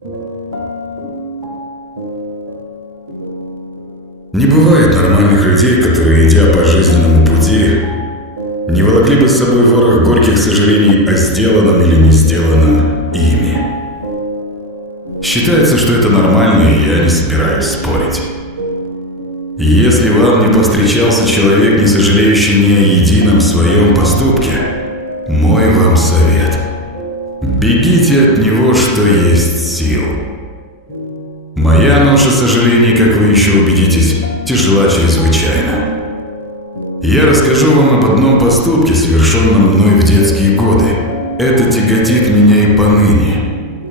Не бывает нормальных людей, которые, идя по жизненному пути, не волокли бы с собой ворох горьких сожалений о сделанном или не сделанном ими. Считается, что это нормально, и я не собираюсь спорить. Если вам не повстречался человек, не сожалеющий ни о едином своем поступке, мой вам совет – бегите от него, что есть сил. Моя ноша сожалений, как вы еще убедитесь, тяжела чрезвычайно. Я расскажу вам об одном поступке, совершенном мной в детские годы. Это тяготит меня и поныне.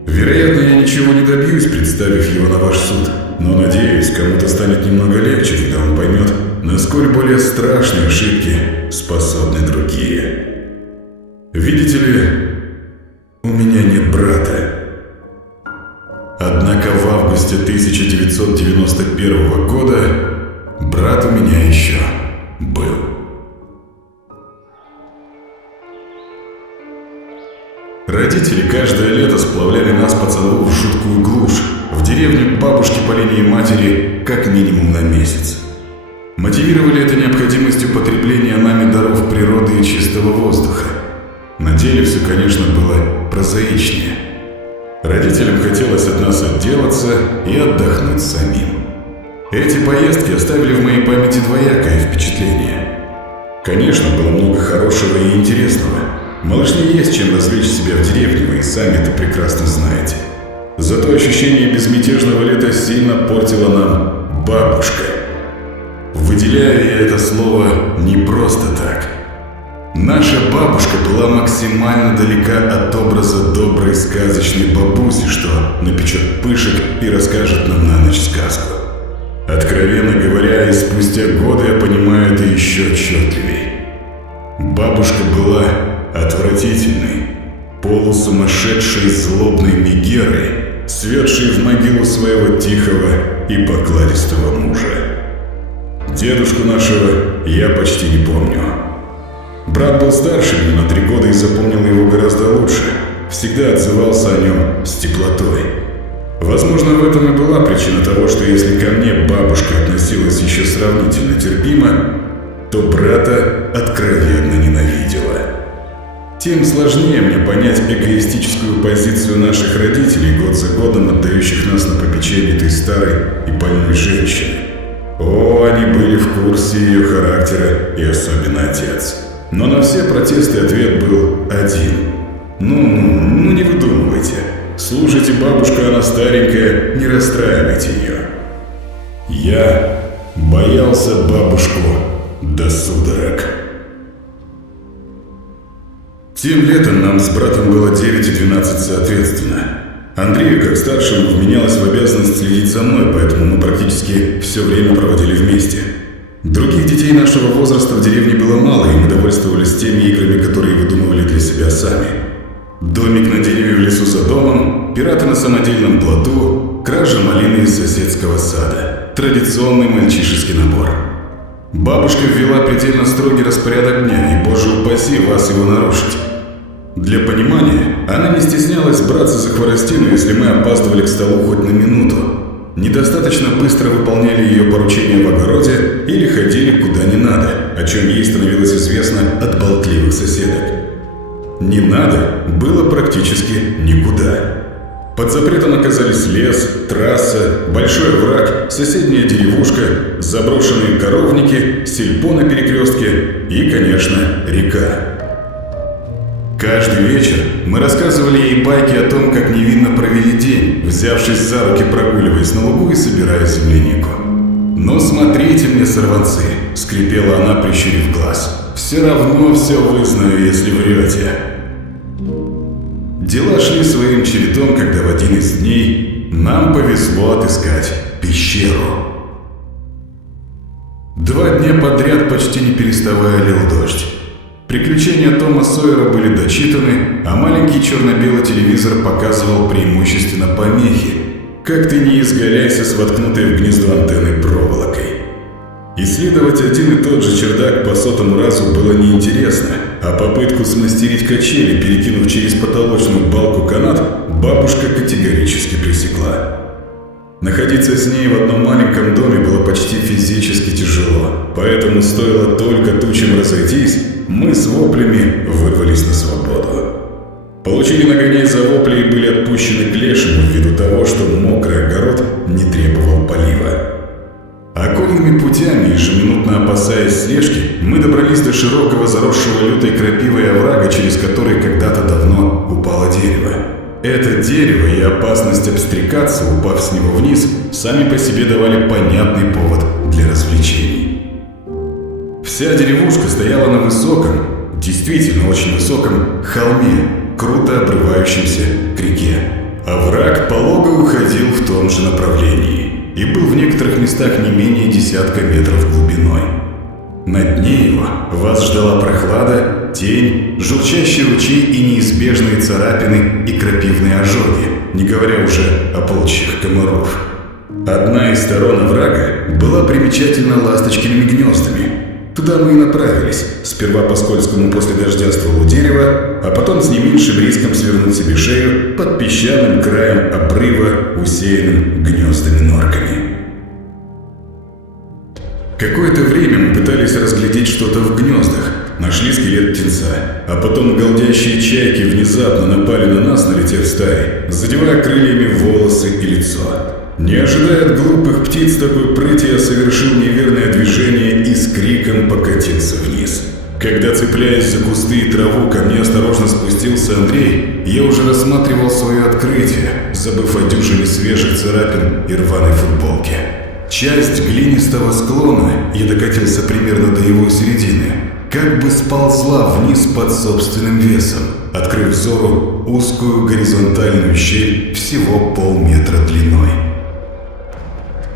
Вероятно, я ничего не добьюсь, представив его на ваш суд, но, надеюсь, кому-то станет немного легче, когда он поймет, насколько более страшные ошибки способны другие. Видите ли, у меня нет брата. Однако в августе 1991 года брат у меня еще был. Родители каждое лето сплавляли нас, пацанов, в жуткую глушь, в деревню к бабушке по линии матери как минимум на месяц. Мотивировали это необходимостью потребления нами даров природы и чистого воздуха. На деле все, конечно, было прозаичнее. Родителям хотелось от нас отделаться и отдохнуть самим. Эти поездки оставили в моей памяти двоякое впечатление. Конечно, было много хорошего и интересного. Малышне есть чем развлечь себя в деревне, вы и сами это прекрасно знаете. Зато ощущение безмятежного лета сильно портила нам бабушка. Выделяю я это слово не просто так. Наша бабушка была максимально далека от образа доброй сказочной бабуси, что напечет пышек и расскажет нам на ночь сказку. Откровенно говоря, и спустя годы я понимаю это еще отчетливее. Бабушка была отвратительной, полусумасшедшей злобной мегерой, сведшей в могилу своего тихого и покладистого мужа. Дедушку нашего я почти не помню. Брат был старше меня на 3 года и запомнил его гораздо лучше, всегда отзывался о нем с теплотой. Возможно, в этом и была причина того, что если ко мне бабушка относилась еще сравнительно терпимо, то брата откровенно ненавидела. Тем сложнее мне понять эгоистическую позицию наших родителей, год за годом отдающих нас на попечение этой старой и больной женщины. О, они были в курсе ее характера, и особенно отец. Но на все протесты ответ был один. Ну, не выдумывайте. Слушайте бабушку, она старенькая, не расстраивайте ее. Я боялся бабушку до судорог. Тем летом нам с братом было 9 и 12 соответственно. Андрею, как старшему, вменялось в обязанность следить за мной, поэтому мы практически все время проводили вместе. Других детей нашего возраста в деревне было мало, и мы довольствовались теми играми, которые выдумывали для себя сами. Домик на дереве в лесу за домом, пираты на самодельном плоту, кража малины из соседского сада. Традиционный мальчишеский набор. Бабушка ввела предельно строгий распорядок дня, и, боже упаси, вас его нарушить. Для понимания, она не стеснялась браться за хворостину, если мы опаздывали к столу хоть на минуту. Недостаточно быстро выполняли ее поручения в огороде или ходили куда не надо, о чем ей становилось известно от болтливых соседок. Не надо было практически никуда. Под запретом оказались лес, трасса, большой овраг, соседняя деревушка, заброшенные коровники, сельпо на перекрестке и, конечно, река. Каждый вечер мы рассказывали ей байки о том, как невинно провели день, взявшись за руки, прогуливаясь на лугу и собирая землянику. «Ну смотрите мне, сорванцы!» — скрипела она, прищурив глаз. «Все равно все вызнаю, если врете!» Дела шли своим чередом, когда в один из дней нам повезло отыскать пещеру. 2 дня подряд, почти не переставая, лил дождь. Приключения Тома Сойера были дочитаны, а маленький черно-белый телевизор показывал преимущественно помехи. Как ты не изгаляйся с воткнутой в гнездо антенной проволокой. Исследовать один и тот же чердак по 100-му разу было неинтересно, а попытку смастерить качели, перекинув через потолочную балку канат, бабушка категорически пресекла. Находиться с ней в одном маленьком доме было почти физически тяжело, поэтому стоило только тучам разойтись, мы с воплями вырвались на свободу. Получили нагоняй за вопли и были отпущены к лешему ввиду того, что мокрый огород не требовал полива. Окольными путями, ежеминутно опасаясь слежки, мы добрались до широкого заросшего лютой крапивой оврага, через который когда-то давно упало дерево. Это дерево и опасность обстрекаться, упав с него вниз, сами по себе давали понятный повод для развлечений. Вся деревушка стояла на высоком, действительно очень высоком, холме, круто обрывающемся к реке. Овраг полого уходил в том же направлении и был в некоторых местах не менее десятка метров глубиной. На дне его вас ждала прохлада, тень, журчащий ручей и неизбежные царапины и крапивные ожоги, не говоря уже о полчищах комаров. Одна из сторон оврага была примечательна ласточкиными гнездами. Туда мы и направились, сперва по скользкому после дождя стволу дерева, а потом с не меньшим риском свернуть себе шею под песчаным краем обрыва, усеянным гнездами-норками. Какое-то время мы пытались разглядеть что-то в гнездах, нашли скелет птенца, а потом голдящие чайки внезапно напали на нас, налетев стаей, задевая крыльями волосы и лицо. Не ожидая от глупых птиц такой прыти, я совершил неверное движение и с криком покатился вниз. Когда, цепляясь за кусты и траву, ко мне осторожно спустился Андрей, я уже рассматривал свое открытие, забыв о дюжине свежих царапин и рваной футболке. Часть глинистого склона, я докатился примерно до его середины, как бы сползла вниз под собственным весом, открыв взору узкую горизонтальную щель всего полметра длиной.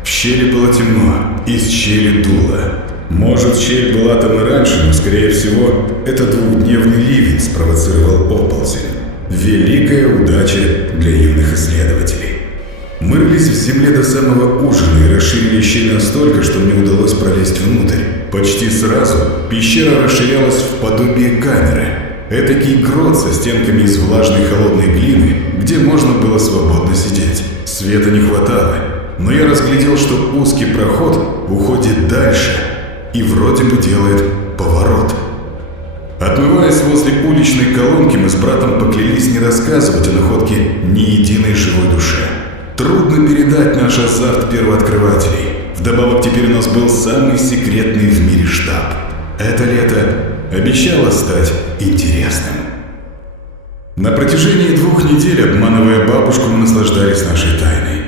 В щели было темно, из щели дуло. Может, щель была там и раньше, но, скорее всего, это двухдневный ливень спровоцировал оползень. Великая удача для юных исследователей. Мы рылись в земле до самого ужина и расширили щель настолько, что мне удалось пролезть внутрь. Почти сразу пещера расширялась в подобие камеры. Этакий грот со стенками из влажной холодной глины, где можно было свободно сидеть. Света не хватало, но я разглядел, что узкий проход уходит дальше и вроде бы делает поворот. Отмываясь возле уличной колонки, мы с братом поклялись не рассказывать о находке ни единой живой душе. Трудно передать наш азарт первооткрывателей. Вдобавок теперь у нас был самый секретный в мире штаб. Это лето обещало стать интересным. На протяжении 2 недель, обманывая бабушку, мы наслаждались нашей тайной.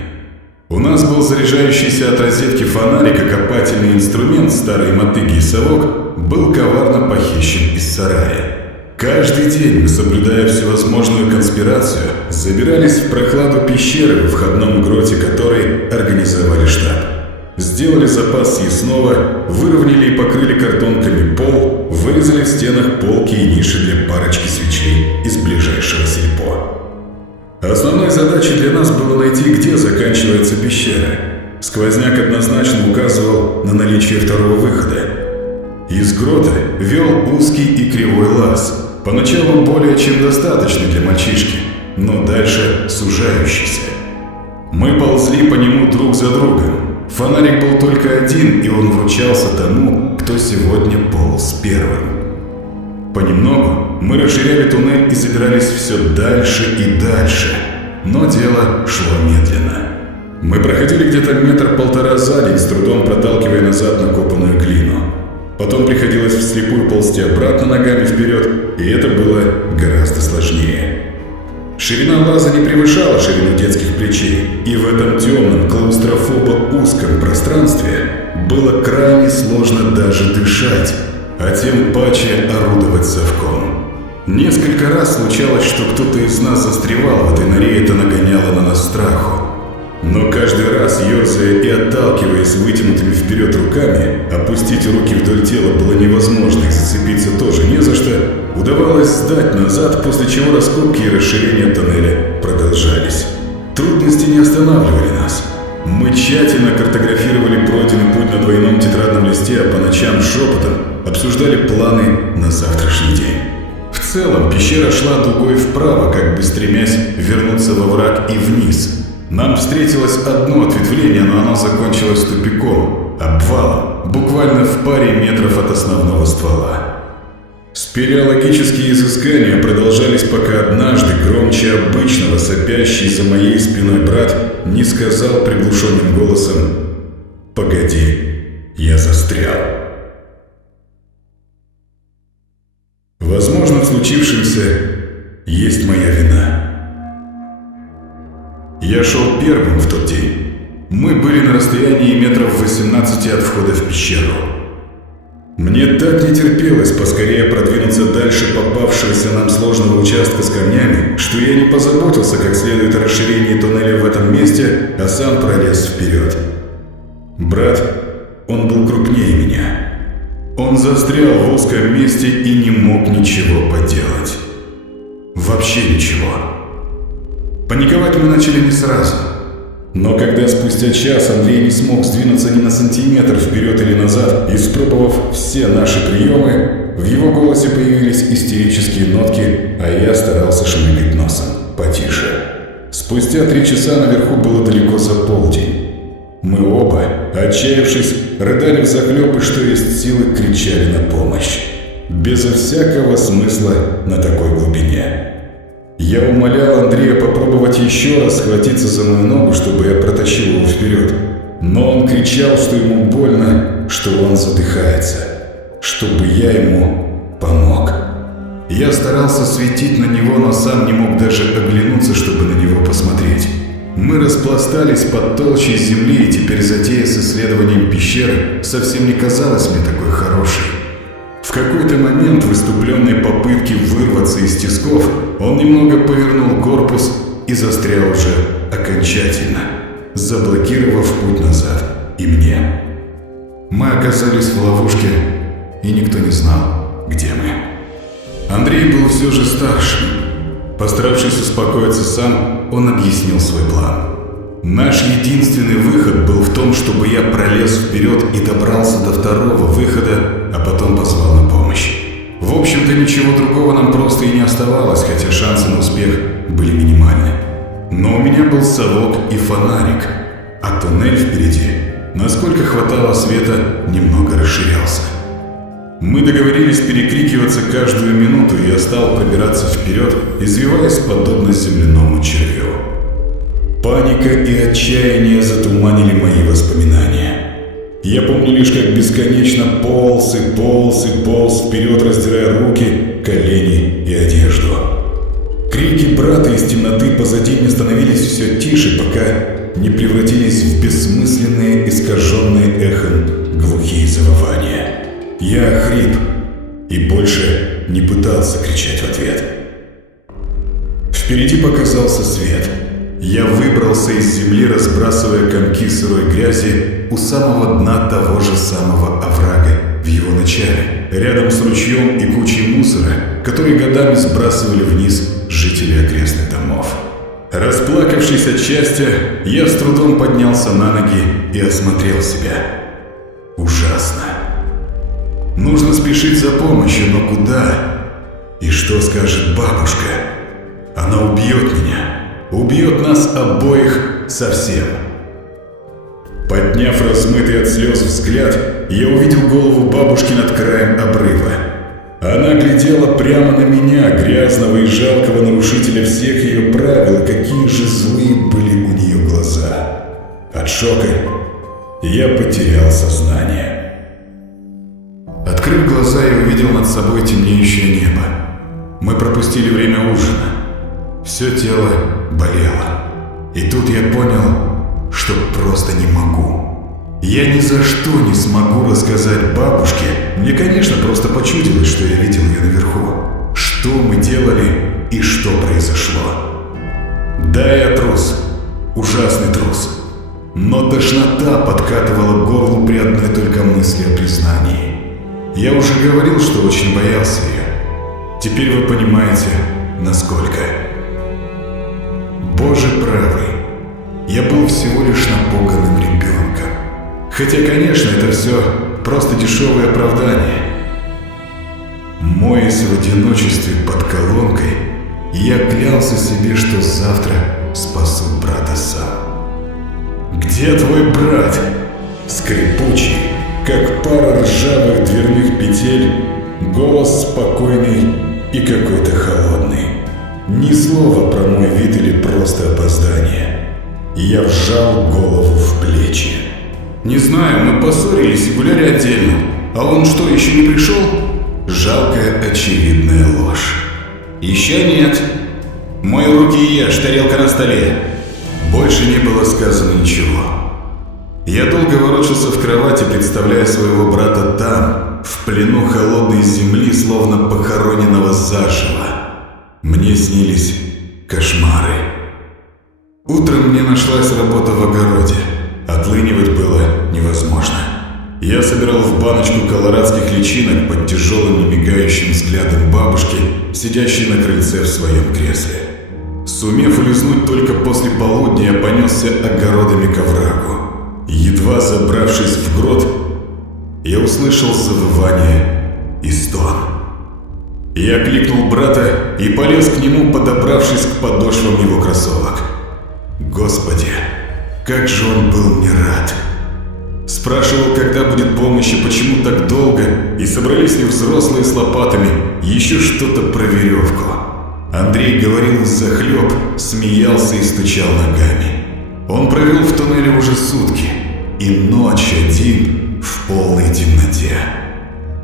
У нас был заряжающийся от розетки фонарик, а копательный инструмент, старые мотыги и совок, был коварно похищен из сарая. Каждый день мы, соблюдая всевозможную конспирацию, забирались в прохладу пещеры, в входном гроте которой организовали штаб. Сделали запас съестного, выровняли и покрыли картонками пол, вырезали в стенах полки и ниши для парочки свечей из ближайшего сельпо. Основной задачей для нас было найти, где заканчивается пещера. Сквозняк однозначно указывал на наличие второго выхода. Из грота вел узкий и кривой лаз, поначалу более чем достаточный для мальчишки, но дальше сужающийся. Мы ползли по нему друг за другом. Фонарик был только один, и он вручался тому, кто сегодня полз первым. Понемногу мы расширяли туннель и забирались все дальше и дальше, но дело шло медленно. Мы проходили где-то 1-1,5 метра за день, с трудом проталкивая назад накопанную глину. Потом приходилось вслепую ползти обратно ногами вперед, и это было гораздо сложнее. Ширина лаза не превышала ширину детских плечей, и в этом темном, клаустрофобо-узком пространстве было крайне сложно даже дышать, а тем паче орудовать совком. Несколько раз случалось, что кто-то из нас застревал в этой норе, и это нагоняло на нас страху. Но каждый раз, ерзая и отталкиваясь вытянутыми вперед руками, опустить руки вдоль тела было невозможно, и зацепиться тоже не за что, удавалось сдать назад, после чего раскопки и расширение тоннеля продолжались. Трудности не останавливали нас. Мы тщательно картографировали пройденный путь на двойном тетрадном листе, а по ночам шепотом обсуждали планы на завтрашний день. В целом пещера шла дугой вправо, как бы стремясь вернуться во враг и вниз. Нам встретилось одно ответвление, но оно закончилось тупиком, обвалом, буквально в паре метров от основного ствола. Спелеологические изыскания продолжались, пока однажды, громче обычного, сопящий за моей спиной брат не сказал приглушенным голосом: «Погоди, я застрял». Возможно, в случившемся есть моя вина. Я шел первым в тот день. Мы были на расстоянии метров 18 от входа в пещеру. Мне так не терпелось поскорее продвинуться дальше попавшегося нам сложного участка с камнями, что я не позаботился как следует о расширении туннеля в этом месте, а сам пролез вперед. Брат, он был крупнее меня. Он застрял в узком месте и не мог ничего поделать. Вообще ничего. Паниковать мы начали не сразу. Но когда спустя час Андрей не смог сдвинуться ни на сантиметр вперед или назад, испробовав все наши приемы, в его голосе появились истерические нотки, а я старался шмыгать носом потише. Спустя 3 часа наверху было далеко за полдень. Мы оба, отчаявшись, рыдали взахлеб и что есть силы кричали на помощь. Безо всякого смысла на такой глубине. Я умолял Андрея попробовать еще раз схватиться за мою ногу, чтобы я протащил его вперед. Но он кричал, что ему больно, что он задыхается, чтобы я ему помог. Я старался светить на него, но сам не мог даже оглянуться, чтобы на него посмотреть. Мы распластались под толщей земли, и теперь затея с исследованием пещеры совсем не казалась мне такой хорошей. В какой-то момент в выступленной попытке вырваться из тисков он немного повернул корпус и застрял уже окончательно, заблокировав путь назад и мне. Мы оказались в ловушке, и никто не знал, где мы. Андрей был все же старшим. Постаравшись успокоиться сам, он объяснил свой план. Наш единственный выход был в том, чтобы я пролез вперед и добрался до второго выхода, а потом позвал на помощь. В общем-то, ничего другого нам просто и не оставалось, хотя шансы на успех были минимальны. Но у меня был совок и фонарик, а туннель впереди, насколько хватало света, немного расширялся. Мы договорились перекрикиваться каждую минуту, и я стал пробираться вперед, извиваясь подобно земляному червю. Паника и отчаяние затуманили мои воспоминания. Я помню лишь, как бесконечно полз и полз и полз вперед, раздирая руки, колени и одежду. Крики брата из темноты позади мне становились все тише, пока не превратились в бессмысленные, искаженные эхом глухие завывания. Я охрип и больше не пытался кричать в ответ. Впереди показался свет. Я выбрался из земли, разбрасывая комки сырой грязи у самого дна того же самого оврага в его начале, рядом с ручьем и кучей мусора, который годами сбрасывали вниз жители окрестных домов. Расплакавшись от счастья, я с трудом поднялся на ноги и осмотрел себя. Ужасно. Нужно спешить за помощью, но куда? И что скажет бабушка? Она убьет меня. Убьет нас обоих совсем. Подняв размытый от слез взгляд, я увидел голову бабушки над краем обрыва. Она глядела прямо на меня, грязного и жалкого нарушителя всех ее правил, какие же злые были у нее глаза. От шока я потерял сознание. Открыв глаза, я увидел над собой темнеющее небо. Мы пропустили время ужина. Все тело болело. И тут я понял, что просто не могу. Я ни за что не смогу рассказать бабушке. Мне, конечно, просто почудилось, что я видел ее наверху. Что мы делали и что произошло. Да, я трус. Ужасный трус. Но тошнота подкатывала к горлу при одной только мысли о признании. Я уже говорил, что очень боялся ее. Теперь вы понимаете, насколько. Боже правый, я был всего лишь напуганным ребенком. Хотя, конечно, это все просто дешевое оправдание. Моясь в одиночестве под колонкой, я клялся себе, что завтра спасу брата сам. «Где твой брат?» Скрипучий, как пара ржавых дверных петель, голос спокойный и какой-то холодный. Ни слова про мой вид или просто опоздание. Я вжал голову в плечи. «Не знаю, мы поссорились и гуляли отдельно. А он что, еще не пришел?» Жалкая очевидная ложь. «Еще нет. Мой руки и ешь, тарелка на столе». Больше не было сказано ничего. Я долго ворочался в кровати, представляя своего брата там, в плену холодной земли, словно похороненного заживо. Мне снились кошмары. Утром мне нашлась работа в огороде. Отлынивать было невозможно. Я собирал в баночку колорадских личинок под тяжелым немигающим взглядом бабушки, сидящей на крыльце в своем кресле. Сумев улизнуть только после полудня, я понесся огородами к оврагу. Едва забравшись в грот, я услышал завывание и стон. Я кликнул брата и полез к нему, подобравшись к подошвам его кроссовок. Господи, как же он был мне рад! Спрашивал, когда будет помощь и почему так долго, и собрались ли взрослые с лопатами, еще что-то про веревку. Андрей говорил взахлеб, смеялся и стучал ногами. Он провел в туннеле уже сутки, и ночь один в полной темноте.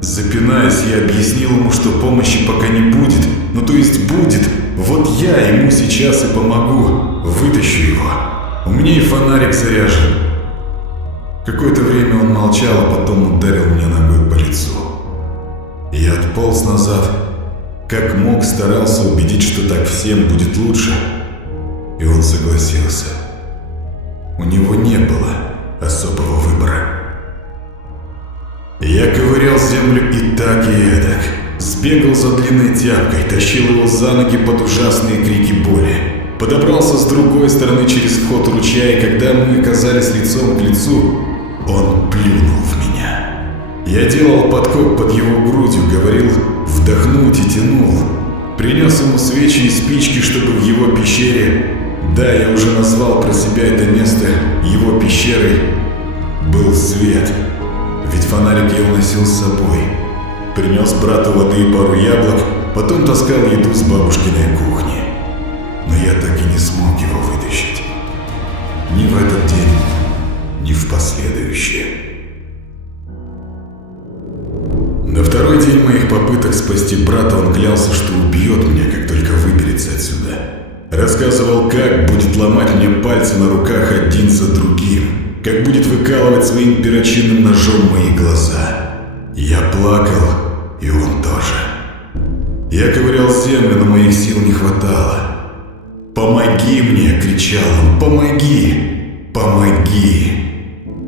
Запинаясь, я объяснил ему, что помощи пока не будет, ну то есть будет, вот я ему сейчас и помогу, вытащу его. У меня и фонарик заряжен. Какое-то время он молчал, а потом ударил меня ногой по лицу. Я отполз назад, как мог старался убедить, что так всем будет лучше, и он согласился. У него не было особого выбора. Я ковырял землю и так, и эдак. Сбегал за длинной тяпкой, тащил его за ноги под ужасные крики боли. Подобрался с другой стороны через вход ручья, и когда мы оказались лицом к лицу, он плюнул в меня. Я делал подкоп под его грудью, говорил вдохнуть и тянул. Принес ему свечи и спички, чтобы в его пещере, да, я уже назвал про себя это место его пещерой, был свет. Ведь фонарик я уносил с собой. Принес брату воды и пару яблок, потом таскал еду с бабушкиной кухни. Но я так и не смог его вытащить. Ни в этот день, ни в последующие. На второй день моих попыток спасти брата он клялся, что убьет меня, как только выберется отсюда. Рассказывал, как будет ломать мне пальцы на руках один за другим, как будет выкалывать своим перочинным ножом мои глаза. Я плакал, и он тоже. Я ковырял землю, но моих сил не хватало. «Помоги мне!» — кричал он. «Помоги! Помоги!»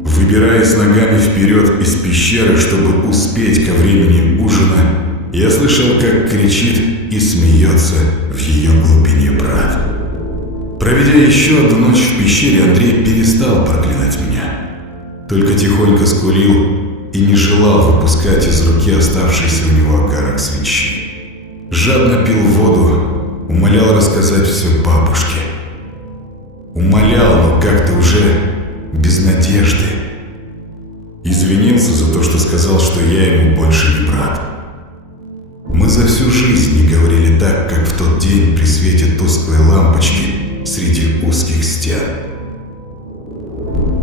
Выбираясь ногами вперед из пещеры, чтобы успеть ко времени ужина, я слышал, как кричит и смеется в ее глубине брат. Проведя еще одну ночь в пещере, Андрей перестал проклинать меня. Только тихонько скулил и не желал выпускать из руки оставшийся у него огарок свечи. Жадно пил воду, умолял рассказать все бабушке. Умолял, но как-то уже без надежды. Извинился за то, что сказал, что я ему больше не брат. Мы за всю жизнь не говорили так, как в тот день при свете тусклой лампочки среди узких стен.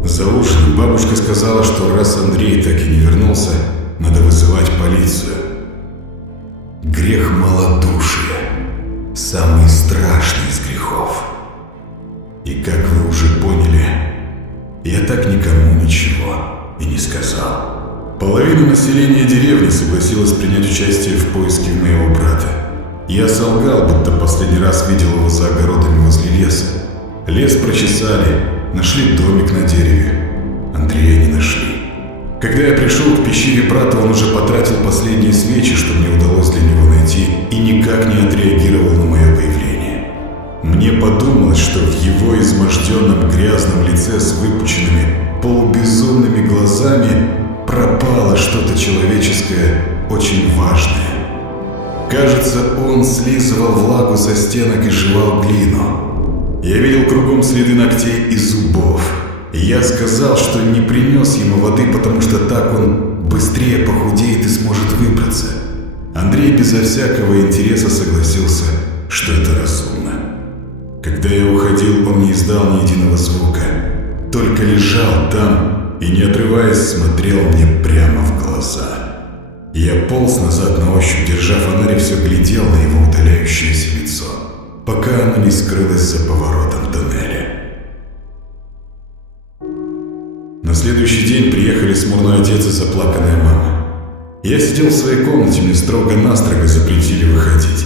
За ужином бабушка сказала, что раз Андрей так и не вернулся, надо вызывать полицию. Грех малодушия – самый страшный из грехов. И как вы уже поняли, я так никому ничего и не сказал. Половина населения деревни согласилась принять участие в поиске моего брата. Я солгал, будто последний раз видел его за огородами возле леса. Лес прочесали, нашли домик на дереве. Андрея не нашли. Когда я пришел к пещере брата, он уже потратил последние свечи, что мне удалось для него найти, и никак не отреагировал на мое появление. Мне подумалось, что в его изможденном грязном лице с выпученными, полубезумными глазами пропало что-то человеческое, очень важное. Кажется, он слизывал влагу со стенок и жевал глину. Я видел кругом следы ногтей и зубов. Я сказал, что не принес ему воды, потому что так он быстрее похудеет и сможет выбраться. Андрей безо всякого интереса согласился, что это разумно. Когда я уходил, он не издал ни единого звука, только лежал там и, не отрываясь, смотрел мне прямо в глаза. Я полз назад на ощупь, держа фонарь, и все глядел на его удаляющееся лицо, пока оно не скрылось за поворотом тоннеля. На следующий день приехали смурной отец и заплаканная мама. Я сидел в своей комнате, мне строго-настрого запретили выходить.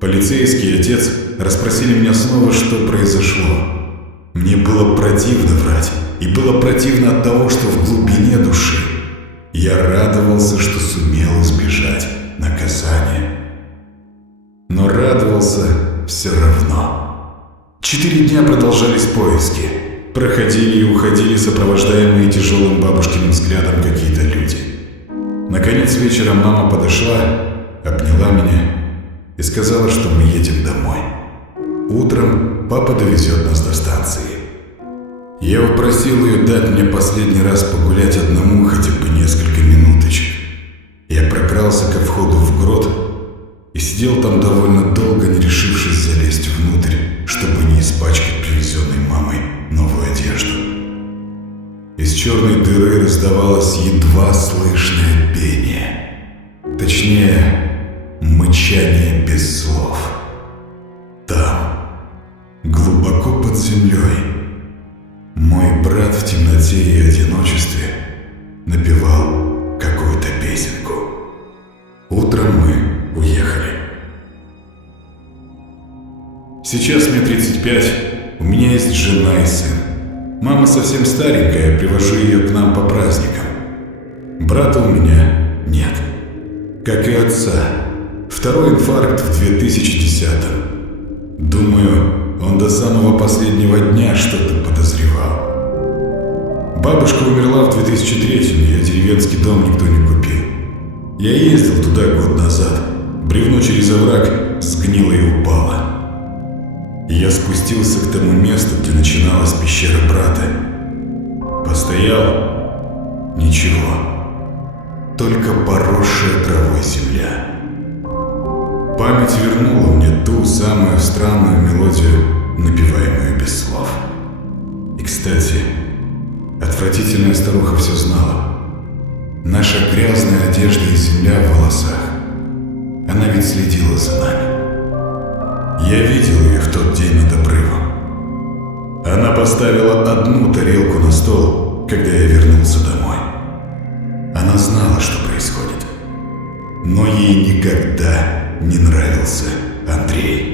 Полицейский и отец расспросили меня снова, что произошло. Мне было противно врать, и было противно от того, что в глубине души я радовался, что сумел избежать наказания. Но радовался все равно. 4 дня продолжались поиски. Проходили и уходили сопровождаемые тяжелым бабушкиным взглядом какие-то люди. Наконец вечером мама подошла, обняла меня и сказала, что мы едем домой. Утром папа довезет нас до станции. Я попросил ее дать мне последний раз погулять одному хотя бы несколько минуточек. Я прокрался ко входу в грот и сидел там довольно долго, не решившись залезть внутрь, чтобы не испачкать привезенной мамой новую одежду. Из черной дыры раздавалось едва слышное пение. Точнее, мычание без слов. Там, глубоко под землей, мой брат в темноте и одиночестве напевал какую-то песенку. Утром мы уехали. Сейчас мне 35, у меня есть жена и сын. Мама совсем старенькая, привожу ее к нам по праздникам. Брата у меня нет, как и отца. Второй инфаркт в 2010-м. Думаю, он до самого последнего дня что-то подозревал. Бабушка умерла в 2003-м, ее деревенский дом никто не купил. Я ездил туда год назад. Бревно через овраг сгнило и упало. Я спустился к тому месту, где начиналась пещера брата. Постоял. Ничего. Только поросшая травой земля. Память вернула мне ту самую странную мелодию, напеваемую без слов. И, кстати, отвратительная старуха все знала. Наша грязная одежда и земля в волосах. Она ведь следила за нами. Я видел ее в тот день над обрывом. Она поставила одну тарелку на стол, когда я вернулся домой. Она знала, что происходит. Но ей никогда не нравился Андрей.